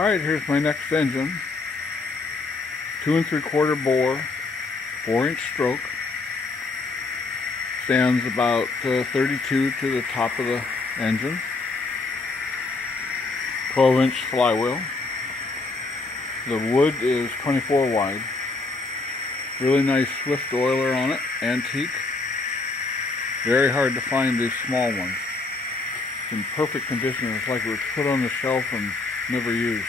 Alright, here's my next engine. 2 3/4 bore, 4-inch stroke. Stands about 32 to the top of the engine. 12-inch flywheel. The wood is 24 wide. Really nice Swift oiler on it, antique. Very hard to find these small ones. In perfect condition. It's like it was put on the shelf and never used.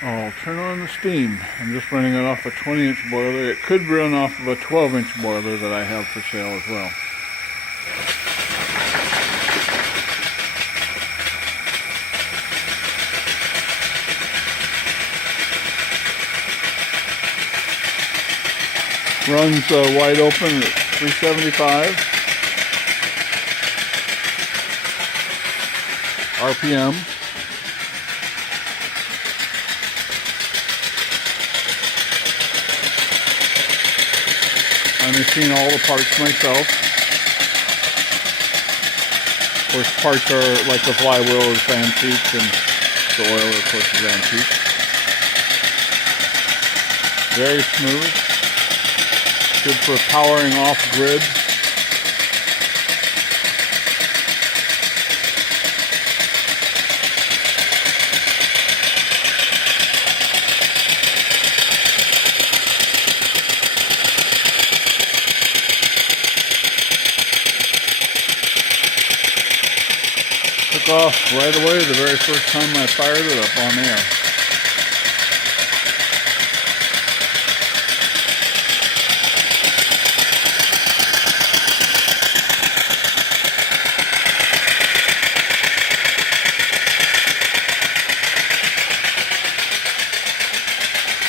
I'll turn on the steam. I'm just running it off a 20-inch boiler. It could run off of a 12-inch boiler that I have for sale as well. Runs wide open at 375 RPM. I machine all the parts myself. Of course, parts are like the flywheel is antique, and the oiler, of course, is antique. Very smooth. Good for powering off grid. Took off right away the very first time I fired it up on air.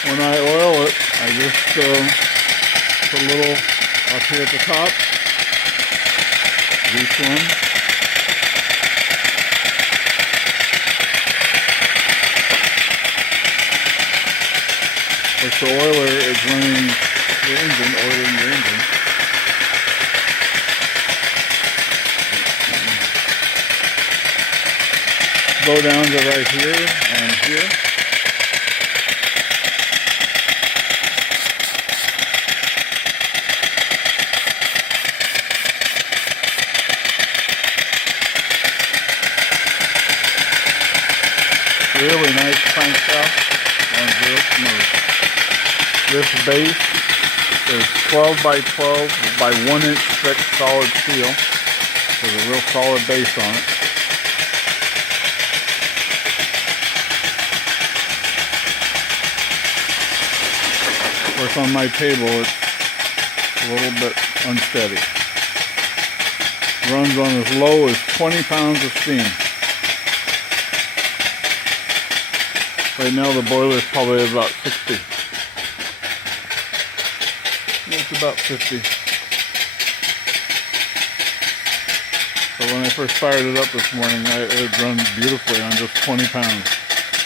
When I oil it, I just put a little up here at the top, each one. Of course, the oiler is running the engine, oiling your engine. Go down to right here and here. Really nice crankshaft, runs real smooth. This base is 12 by 12 by 1 inch thick solid steel. There's a real solid base on it. Of course, on my table it's a little bit unsteady. Runs on as low as 20 pounds of steam. Right now the boiler is probably about 60. It's about 50. But when I first fired it up this morning, it ran beautifully on just 20 pounds.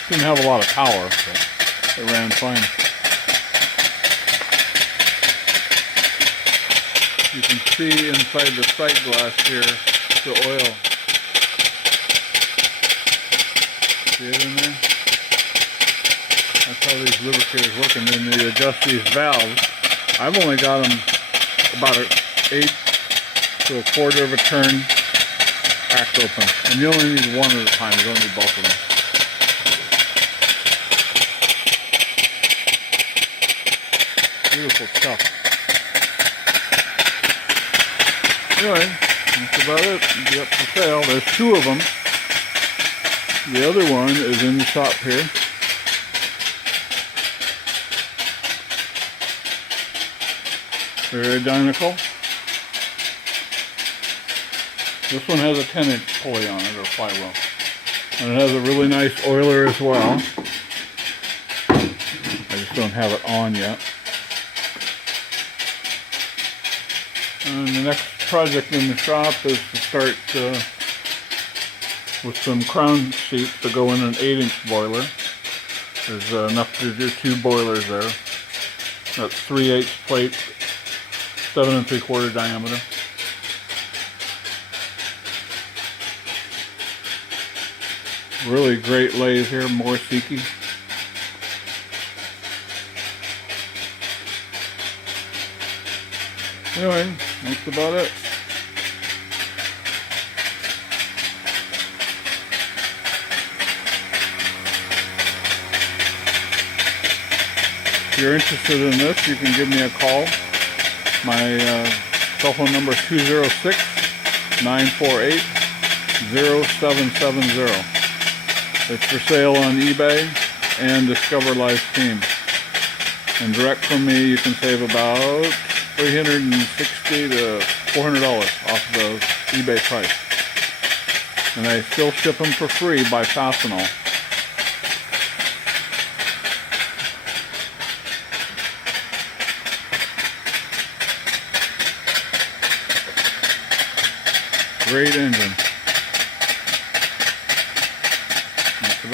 Didn't have a lot of power, but it ran fine. You can see inside the sight glass here the oil. See it in there? That's how these lubricators work, and then they adjust these valves. I've only got them about an 1/8 to 1/4 of a turn cracked open. And you only need one at a time, you don't need both of them. Beautiful stuff. Anyway, that's about it. It'll be up for sale. There's 2 of them. The other one is in the shop here. Very identical. This one has a 10-inch pulley on it, or flywheel. And it has a really nice oiler as well. I just don't have it on yet. And the next project in the shop is to start with some crown sheets to go in an 8-inch boiler. There's enough to do 2 boilers there. That's 3/8 plates, 7 3/4 diameter. Really great lathe here, Morisiki. Anyway, that's about it. If you're interested in this, you can give me a call. My cell phone number is 206-948-0770. It's for sale on eBay and Discover Live Steam. And direct from me, you can save about $360 to $400 off the eBay price. And I still ship them for free by Fastenal. Great engine.